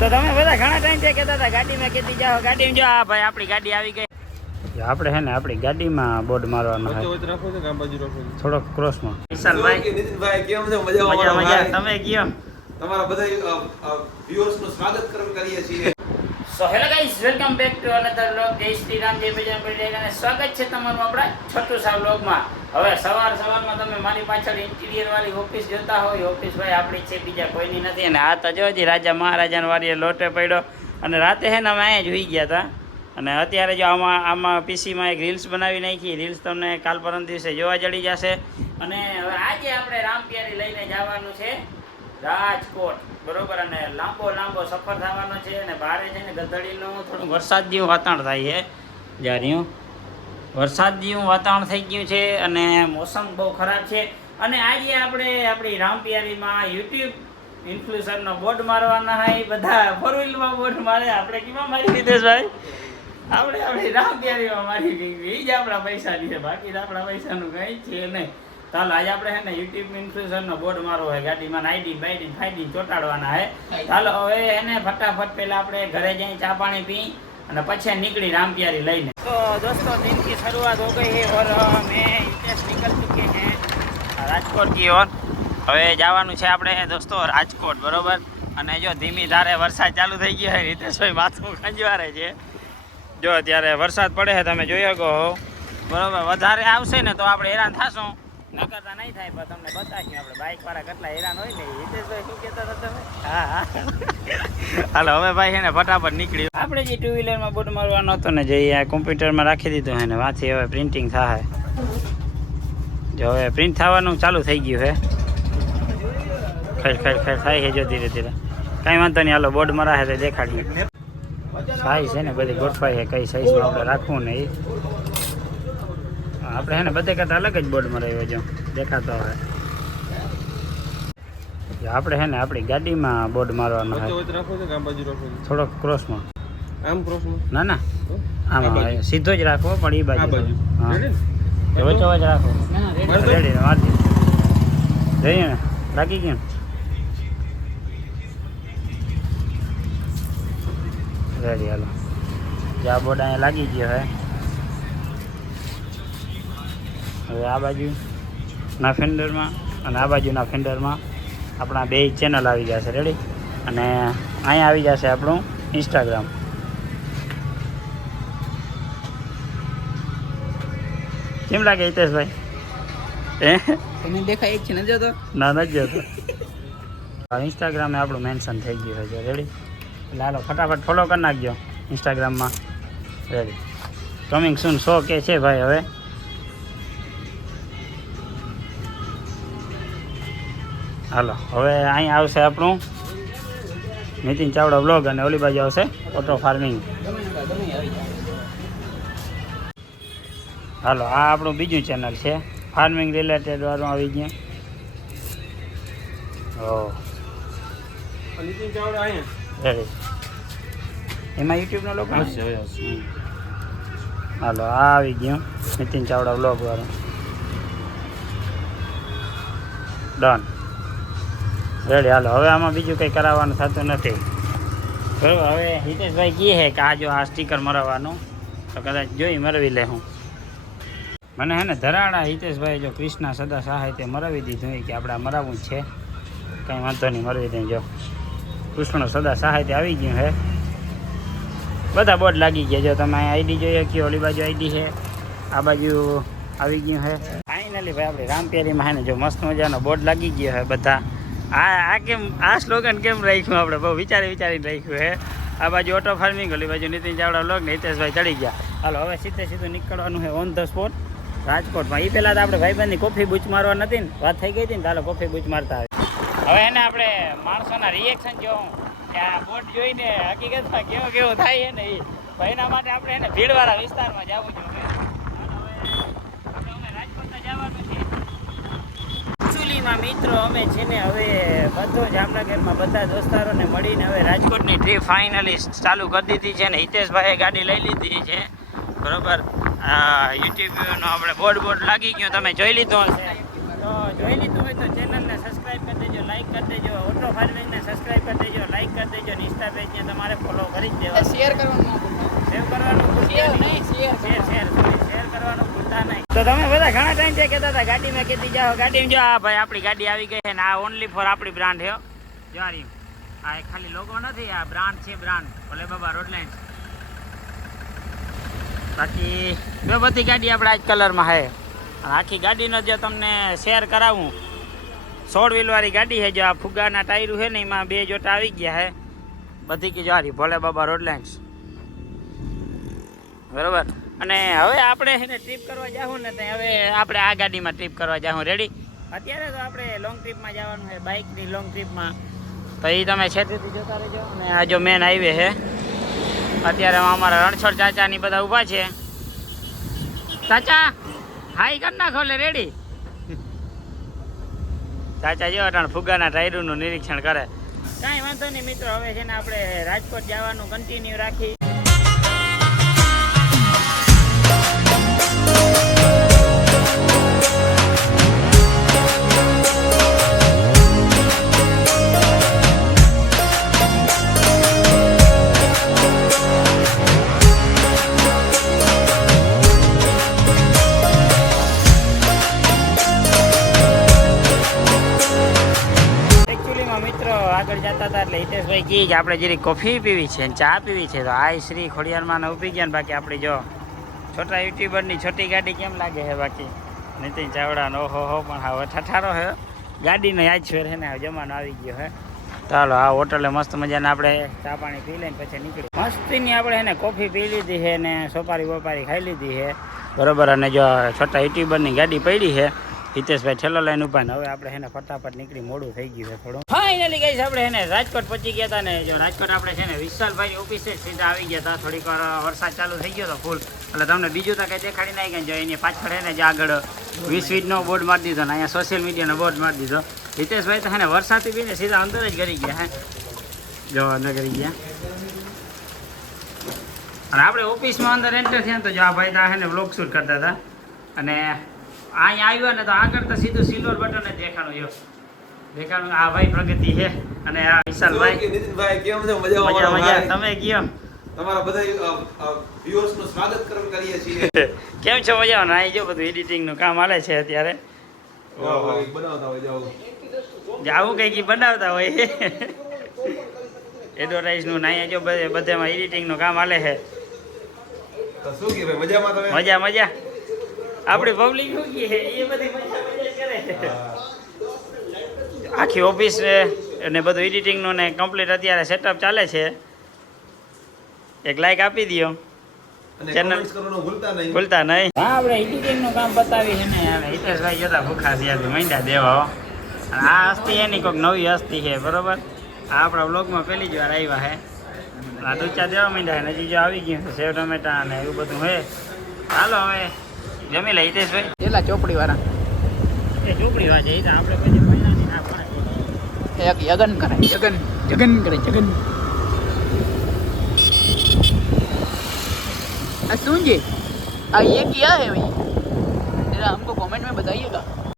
તો તમે બધા ઘણા ટાઈમ થી કહેતા હતા ગાડીમાં કેતી જાઓ ગાડીમાં જો. ભાઈ આપણી ગાડી આવી ગઈ. આપણે હે ને આપણી ગાડીમાં બોર્ડ મારવાનો છે થોડોક ક્રોસમાં. વિશાલભાઈ નીતિનભાઈ કેમ છો? મજામાં? મજા તમે કયો? તમારા બધા વ્યુઅર્સ નું સ્વાગત કરીએ છીએ. So hello guys, welcome back to another vlog. જય શ્રી રામ, જય બજરંગબલી અને સ્વાગત છે તમારું આપણા છોટુ સા વ્લોગમાં. હવે સવારમાં તમે મારી પાછળ ઇન્ટિરિયર વાળી ઓફિસ જોતા હોય, ઓફિસ ભાઈ આપણી છે, બીજા કોઈની નથી. અને આ તો જો હજી રાજા મહારાજાનો વારીએ લોટે પડ્યો. અને રાતે હે ને અમે અહીંયા જોઈ ગયા હતા. અને અત્યારે જો આમાં પીસીમાં એક રીલ્સ બનાવી નાખી. રીલ્સ તમને કાલ પરમ દિવસે જોવા જડી જશે. અને હવે આજે આપણે રામપિયારી લઈને જવાનું છે રાજકોટ, બરોબર. અને લાંબો સફર થવાનો છે. અને બારે છે ને ગધડીનું થોડું વરસાદ જેવું વાતાવરણ થાય છે. જ્યાં વરસાદ જેવું વાતાવરણ થઈ ગયું છે અને મોસમ બહુ ખરાબ છે. અને આજે આપણે આપણી રામપિયારીમાં યુટ્યુબ ઇન્ફ્લુએન્સરનો બોર્ડ મારવાના હોય. બધા ફોર વ્હીલમાં બોર્ડ મારે, આપણે કેમાં મારી રીતેશભાઈ? આપણે આપણી રામપિયારીમાં મારી ગઈ. એ જ આપણા પૈસાની છે, બાકી આપણા પૈસાનું કંઈ છે નહીં. ચાલો આજે આપણે છે ને યુટ્યુબ ઇન્ફ્લુએન્સરનો બોર્ડ મારવો હોય, ગાડીમાં આઈડી ચોંટાડવાના હે. ચાલો હવે એને ફટાફટ પહેલાં આપણે ઘરે જઈ ચા પાણી પી અને પછી નીકળી રામપિયારી લઈને. તો दोस्तों दिन की शुरुआत हो गई है और मैं हितेश निकल चुके हैं રાજકોટ की ओर. હવે જવાનું છે આપણે દોસ્તો રાજકોટ, બરોબર. અને જો ધીમી ધારે વરસાદ ચાલુ થઈ ગયો છે. હિતેશભાઈ માથું ખંજવારે છે. જો અત્યારે વરસાદ પડે છે, તમે જોઈ શકો, બરોબર. વધારે આવશે ને તો આપણે હેરાન થશું, નકરતા નહીં થાય. પણ તમને બતાવીશું આપણે બાઇક વાળા કેટલા હેરાન હોય ને. હિતેશભાઈ શું કહેતા હતા તમે? હા હાલો હવે ભાઈ છે ને ફટાફટ નીકળી. આપણે જે ટુ વ્હીલરમાં બોર્ડ મારવાનો હતો ને, જે આ કોમ્પ્યુટરમાં રાખી દીધું છે ને, વાંથી હવે પ્રિન્ટિંગ થાય. જો હવે પ્રિન્ટ થવાનું ચાલુ થઈ ગયું છે. ખેર થાય છે જો ધીરે ધીરે. કાંઈ વાંધો નહીં, હાલો બોર્ડ મરાશે તો દેખાડીએ. સાઈઝ છે ને બધી ગોઠવાય છે, કઈ સાઈઝમાં આપણે રાખવું ને એ આપણે છે ને બધે કરતાં અલગ જ બોર્ડ મરાવ્યો જો દેખાતો હોય. આપણે છે ને આપણી ગાડીમાં બોર્ડ મારવાનો છે થોડોક ક્રોસમાં. ના ના આમાં સીધો જ રાખવો, પણ એ બાજુ હા વચ્ચો વચ્ચ રાખો. રેડી વાંચી જઈએ ને, લાગી ગયું રેડી. હાલો જ્યાં બોર્ડ અહીંયા લાગી ગયો હે. હવે આ બાજુના ફેન્ડરમાં અને આ બાજુના ફેન્ડરમાં આપણા બે ચેનલ આવી જશે. રેડી. અને અહીંયા આવી જશે આપણું ઇન્સ્ટાગ્રામ. કેમ લાગે હિતેશભાઈ? એને દેખાય એક છે ને જોતો? ના નથી જોતો. ઇન્સ્ટાગ્રામે આપણું મેન્શન થઈ ગયું છે. રેડી. એટલે હાલો ફટાફટ ફોલો કરી નાખજો ઇન્સ્ટાગ્રામમાં. રેડી. કમિંગ સૂન 100K છે ભાઈ. હવે હાલો હવે અહીંયા આવશે આપણું નીતિન ચાવડા બ્લોગ અને ઓલી બાજુ આવશે ઓટો ફાર્મિંગ. હાલો આ આપણું બીજું ચેનલ છે, ફાર્મિંગ રિલેટેડ વાળું આવી ગયું. નીતિન ચાવડા અહીંયા રેડી. એમાં યુટ્યુબનો લોક હાલો આ આવી ગયું નીતિન ચાવડા બ્લોગ વાળું. ડન. રેડી. હાલો હવે આમાં બીજું કંઈ કરાવવાનું થતું નથી, બરાબર. હવે હિતેશભાઈ કહે છે કે આ જો આ સ્ટીકર મરાવવાનું, તો કદાચ જોઈ મરવી લે. હું મને હે ને ધરાડા હિતેશભાઈ જો કૃષ્ણા સદા સહાય તે મરાવી દીધું કે આપણે આ મરાવવું જ છે. કંઈ વાંધો નહીં, મરવી દે. જો કૃષ્ણ સદા સહાય તે આવી ગયું છે. બધા બોર્ડ લાગી ગયા. જો તમે અહીંયા આઈડી જોઈએ કે ઓલી બાજુ આઈડી છે, આ બાજુ આવી ગયું છે. ફાઇનલી ભાઈ આપણે રામપિયારીમાં હે ને જો મસ્ત મજાનો બોર્ડ લાગી ગયો છે. બધા આ કેમ આ સ્લોગન કેમ રાખ્યું? આપણે બહુ વિચારીને રાખ્યું છે. આ બાજુ ઓટો ફાર્મિંગ, ઓલી બાજુ નીતિન ચાવડા બ્લોગ ને હિતેશભાઈ ચડી ગયા. હાલો હવે સીધું નીકળવાનું છે ઓન ધ સ્પોટ રાજકોટમાં. એ પહેલાં તો આપણે ભાઈબંધની કોફી બૂચ મારવા નથી ને વાત થઈ ગઈ હતી ને, ચાલો કોફી બૂચ મારતા આવે. હવે એને આપણે માણસોના રિએક્શન જોવું કે આ બોટ જોઈને હકીકતમાં કેવું થાય છે ને એ. એના માટે આપણે એને ભીડવાળા વિસ્તારમાં જવું જોઈએ. અમે રાજકોટમાં જવાનું છે. એકચ્યુઅલીમાં મિત્રો અમે છે ને હવે બધો જામનગરમાં બધા દોસ્તારોને મળીને હવે રાજકોટની ટ્રીપ ફાઇનલી ચાલુ કરી દીધી છે. ને હિતેશભાઈએ ગાડી લઈ લીધી છે, બરોબર. યુટ્યુબનો આપણે બોર્ડ લાગી ગયો, તમે જોઈ લીધો હશે. તો જોઈ લીધું હોય તો ચેનલને સબસ્ક્રાઈબ કરી દેજો, લાઈક કરી દેજો. ઓટો ફાર્મિંગને સબસ્ક્રાઈબ કરી દેજો. લાઈક કરી દેજો ને ઇન્સ્ટા પેજને તમારે ફોલો કરી જ દેવાનું. શેર કરવાનું ના ભૂલતા. સેવ કરવાનું શેર ભૂલતા નહીં, શેર શેર કરવાનું ભૂલતા નહીં. તો તમે બધા ઘણા ટાઈમ થી કહેતા હતા ગાડીમાં કેતી જાઓ ગાડીમાં જો આ ભાઈ આપણી ગાડી આવી ગઈ છે ને આ ઓનલી ફોર આપણી બ્રાન્ડ છે જો આ રહી. આ એક ખાલી લોગો નથી આ બ્રાન્ડ છે બ્રાન્ડ ભલે બાબા રોડલાઇન્સ. બાકી બે બધી ગાડી આપણે આ જ કલરમાં છે. અને આખી ગાડીનો જો તમને શેર કરાવું 16 વ્હીલ વાળી ગાડી છે. જો આ ફુગાના ટાયરું છે ને એમાં 2 જોટા આવી ગયા છે બધી કે જારી ભોલે બાબા રોડલાઇન્સ બરોબર. અને હવે આપણે એને ટ્રીપ કરવા જાવું ને તો હવે આપણે આ ગાડીમાં ટ્રીપ કરવા જાવું. રેડી? અત્યારે તો આપણે લોંગ ટ્રીપમાં જવાનું છે બાઇકની લોંગ ટ્રીપમાં. તો એ તમે છેતીથી જોતા રહેજો. અને આ જો મેન હાઈવે છે અત્યારે અમારા રણછોડ ચાચાની બધા ઊભા છે. ચાચા હાઈ કર નાખો લે. રેડી? ચાચા જો અટાણ ફુગાના ટાયરોનું નિરીક્ષણ કરે. કાંઈ વાંધો નહીં મિત્રો. હવે છે ને આપણે રાજકોટ જવાનું કન્ટિન્યુ રાખી. આગળ જતા હતા એટલે હિતેશભાઈ કહે કે આપણે જરી કોફી પીવી છે ચા પીવી છે. તો આ શ્રી ખોડિયારમાં ઊભી ગયા ને બાકી આપણી જો છોટા યુટ્યુબરની છોટી ગાડી કેમ લાગે છે બાકી નીતિન ચાવડાનો ઓહો હો પણ હવે ઠઠારો છે ગાડીનો યાદ છે ને જમાનો આવી ગયો હે. ચાલો આ હોટલે મસ્ત મજાને આપણે ચા પાણી પી લઈને પછી નીકળી. મસ્તીની આપણે એને કોફી પી લીધી છે ને સોપારી બોપારી ખાઈ લીધી છે બરોબર. અને જો છોટા યુટ્યુબરની ગાડી પડી છે હિતેશભાઈ છેલ્લો લાઈન ઉભા ને હવે આપણે એને ફટાફટ નીકળી મોડું થઈ ગયું છે થોડું. ફાઇનલી ગઈ આપણે એને રાજકોટ પહોંચી ગયા હતા ને જો રાજકોટ આપણે છે ને વિશાલભાઈ ઓફિસે સીધા આવી ગયા હતા. થોડીક વાર વરસાદ ચાલુ થઈ ગયો હતો ફૂલ એટલે તમને બીજું તો કંઈ દેખાડી નહીં ગયા. જો એની પાછળ એને જે આગળ 20 નો બોર્ડ મારી દીધો ને અહીંયા સોશિયલ મીડિયાનો બોર્ડ મારી દીધો. હિતેશભાઈ તો એને વરસાદથી બીને સીધા અંદર જ કરી ગયા હે જો અંદર કરી ગયા. અને આપણે ઓફિસમાં અંદર એન્ટર થયા તો જો આ ભાઈ તા એને વ્લોગ શૂટ કરતા હતા. અને અહીંયા આવ્યો ને તો આગળ તો સીધું સિલ્વર બટન જ દેખાણું આ ભાઈ પ્રગતિ છે. અને આ વિશાલભાઈ નીતિનભાઈ કેમ છે? મજા મજા. તમે કયો? તમારા બધા વ્યુઅર્સ નું સ્વાગત કરીએ છીએ. કેમ છો? મજામાં? અહીં જો બધું એડિટિંગ નું કામ હાલે છે અત્યારે. બનાવતા હોય જાવું કંઈક બનાવતા હોય એડવર્ટાઈઝ નું ના જો બધેમાં એડિટિંગ નું કામ હાલે છે. તો શું કે ભાઈ મજામાં તમે? મજા મજા. આપણી પબ્લિક શું કહે એ બધી મજા કરે. આખી ઓફિસ અને બધું એડિટિંગનું ને કમ્પ્લીટ અત્યારે સેટઅપ ચાલે છે. એક લાઈક આપી દો ચેનલ ભૂલતા નહીં. હા આપણે એડિટિંગનું કામ બતાવી છે ને હિતેશભાઈ જતા ભૂખા થયા મહિના દેવા. અને આ હસ્તી એની કોઈક નવી હસ્તી છે બરોબર. આ આપણા બ્લોગમાં પહેલી જ વાર આવ્યા છે. આ ડૂચા દેવા માંડ્યા ને હજી જો આવી ગયું છે સેવ ટમેટા ને એવું બધું છે. ચાલો હવે જમી લે હિતેશભાઈ. પેલા ચોપડી વાળા એ ચોપડી વાંચે એ તો આપણે પછી મહિનાની ના પડે. એક યગન કરે જગન કરે જગન. सुन जी ये किया है भाई जरा हमको कमेंट में बताइएगा.